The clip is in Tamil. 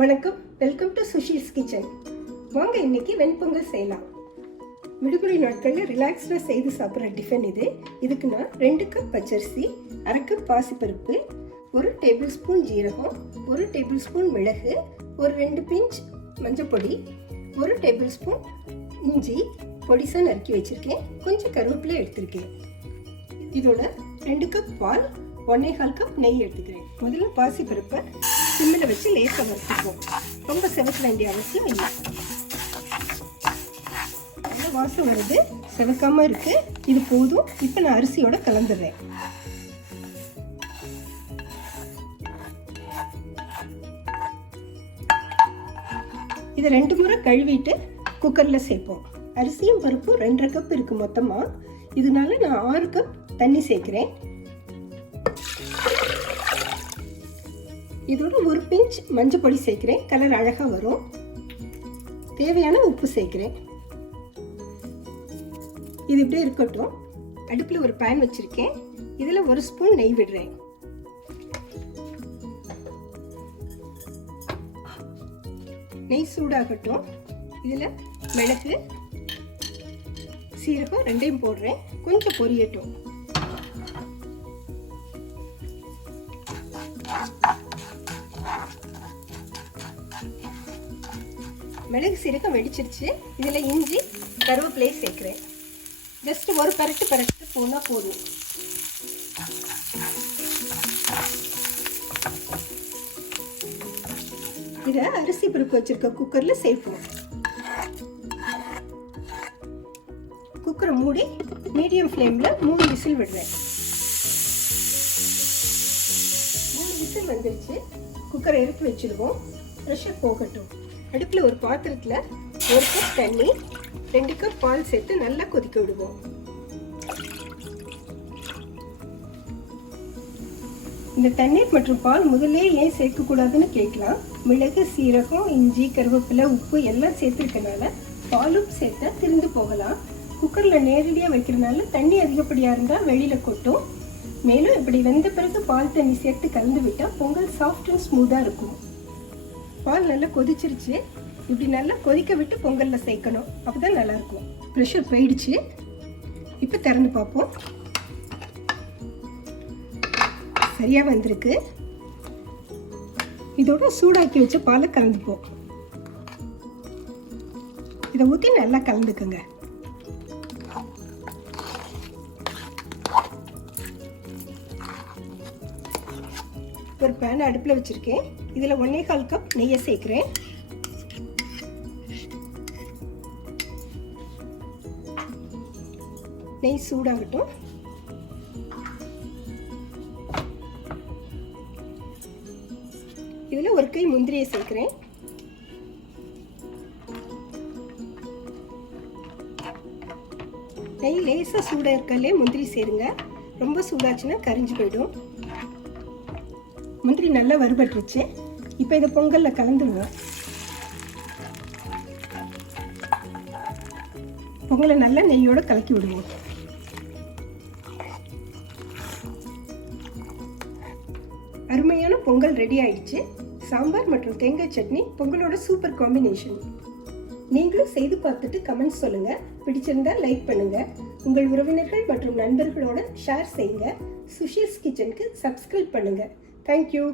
வணக்கம், வெல்கம் டு சுஷீஸ் கிச்சன். வாங்க இன்னைக்கு வெண்பொங்கல் செய்யலாம். விடுமுறை நாட்களில் ரிலாக்ஸ்டாக செய்து சாப்பிட்ற டிஃபன் இது. இதுக்கு நான் 2 கப் பச்சரிசி, 1/2 கப் பாசிப்பருப்பு, 1 டேபிள் ஸ்பூன் ஜீரகம், 1 டேபிள் ஸ்பூன் மிளகு, ஒரு 2 பிஞ்ச் மஞ்சப்பொடி, 1 டேபிள் ஸ்பூன் இஞ்சி பொடிசாக நறுக்கி வச்சுருக்கேன். கொஞ்சம் கருவேப்பிலை எடுத்திருக்கேன். இதோட 2 கப் பால், 1.25 கப் நெய் எடுத்துக்கிறேன். முதல்ல பாசிப்பருப்பை சிம்மில் வச்சு லேசாக வறுத்துப்போம். ரொம்ப செவக்க வேண்டிய அவசியம் இல்லை. நல்ல வாசம் வருது, செவக்காமல் இருக்கு. இது போதும். இப்போ நான் அரிசியோட கலந்துடுறேன். இதை 2 முறை கழுவிட்டு குக்கரில் சேர்ப்போம். அரிசியும் பருப்பும் 2.5 கப் இருக்கு மொத்தமாக. இதனால நான் 6 கப் தண்ணி சேர்க்கிறேன். இதோட 1 பிஞ்ச் மஞ்சள் பொடி சேர்க்கிறேன். கலர் அழகாக வரும். தேவையான உப்பு சேர்க்கிறேன். இது இப்படியே இருக்கட்டும். அடுப்பில் ஒரு பேன் வச்சிருக்கேன். இதில் 1 ஸ்பூன் நெய் விடுறேன். நெய் சூடாகட்டும். இதில் மிளகு, சீரகம் 2யும் போடுறேன். கொஞ்சம் பொரியட்டும். மிளகு சீரகம் வெடிச்சிருச்சு. இதில் இஞ்சி கருவேப்பிலையை சேர்க்குறேன். ஜஸ்ட் ஒரு பரட்டு போனால் போதும். இதை அரிசி பருப்பு வச்சிருக்க குக்கரில் சேர்ப்போம். குக்கரை மூடி மீடியம் ஃப்ளேமில் 3 விசில் விடுறேன். 3 விசில் வந்துருச்சு. குக்கரை எடுத்து வச்சுடுவோம். ப்ரெஷர் போகட்டும். அடுப்பில் ஒரு பாத்திரத்தில் 1 கப் தண்ணி, 2 கப் பால் சேர்த்து நல்லா கொதிக்க விடுவோம். இந்த தண்ணீர் மற்றும் பால் முதல்ல ஏன் சேர்க்கக்கூடாதுன்னு கேட்கலாம். மிளகு, சீரகம், இஞ்சி, கருவேப்பிலை, உப்பு எல்லாம் சேர்த்துருக்கனால பாலும் சேர்த்தா திரிந்து போகலாம். குக்கரில் நேரடியாக வைக்கிறதுனால தண்ணி அதிகப்படியாக இருந்தால் வெளியில் கொட்டும். மேலும் இப்படி வெந்த பிறகு பால் தண்ணி சேர்த்து கலந்து விட்டால் பொங்கல் சாஃப்ட் அண்ட் ஸ்மூத்தாக இருக்கும். பால் நல்லா கொதிச்சிருச்சு. இப்படி நல்லா கொதிக்க விட்டு பொங்கலில் சேர்க்கணும். அப்போ தான் நல்லாயிருக்கும். ப்ரெஷர் போயிடுச்சு. இப்போ திறந்து பார்ப்போம். சரியாக வந்திருக்கு. இதோட சூடாக்கி வச்ச பாலை கலந்துப்போம். இதை ஊற்றி நல்லா கலந்துக்குங்க. ஒரு பேன் அடுப்பில் வச்சுருக்கேன். இதில் 1.25 கப் நெய்யை சேர்க்குறேன். நெய் சூடாகட்டும். இதில் 1 கை முந்திரியை சேர்க்குறேன். நெய் லேசாக சூடாக இருக்காலே முந்திரி சேருங்க. ரொம்ப சூடாச்சுன்னா கரிஞ்சு போயிடும். முந்திரி நல்லா வறுபட்டுருச்சு. இப்போ இதை பொங்கலில் கலந்துடுவோம். பொங்கலை நல்லா நெய்யோட கலக்கி விடுவோம். அருமையான பொங்கல் ரெடி ஆயிடுச்சு. சாம்பார் மற்றும் தேங்காய் சட்னி பொங்கலோட சூப்பர் காம்பினேஷன். நீங்களும் செய்து பார்த்துட்டு கமெண்ட்ஸ் சொல்லுங்க. பிடிச்சிருந்தா லைக் பண்ணுங்க. உங்கள் உறவினர்கள் மற்றும் நண்பர்களோட ஷேர் செய்யுங்க. சுஷீஸ் கிச்சனுக்கு சப்ஸ்கிரைப் பண்ணுங்க. Thank you.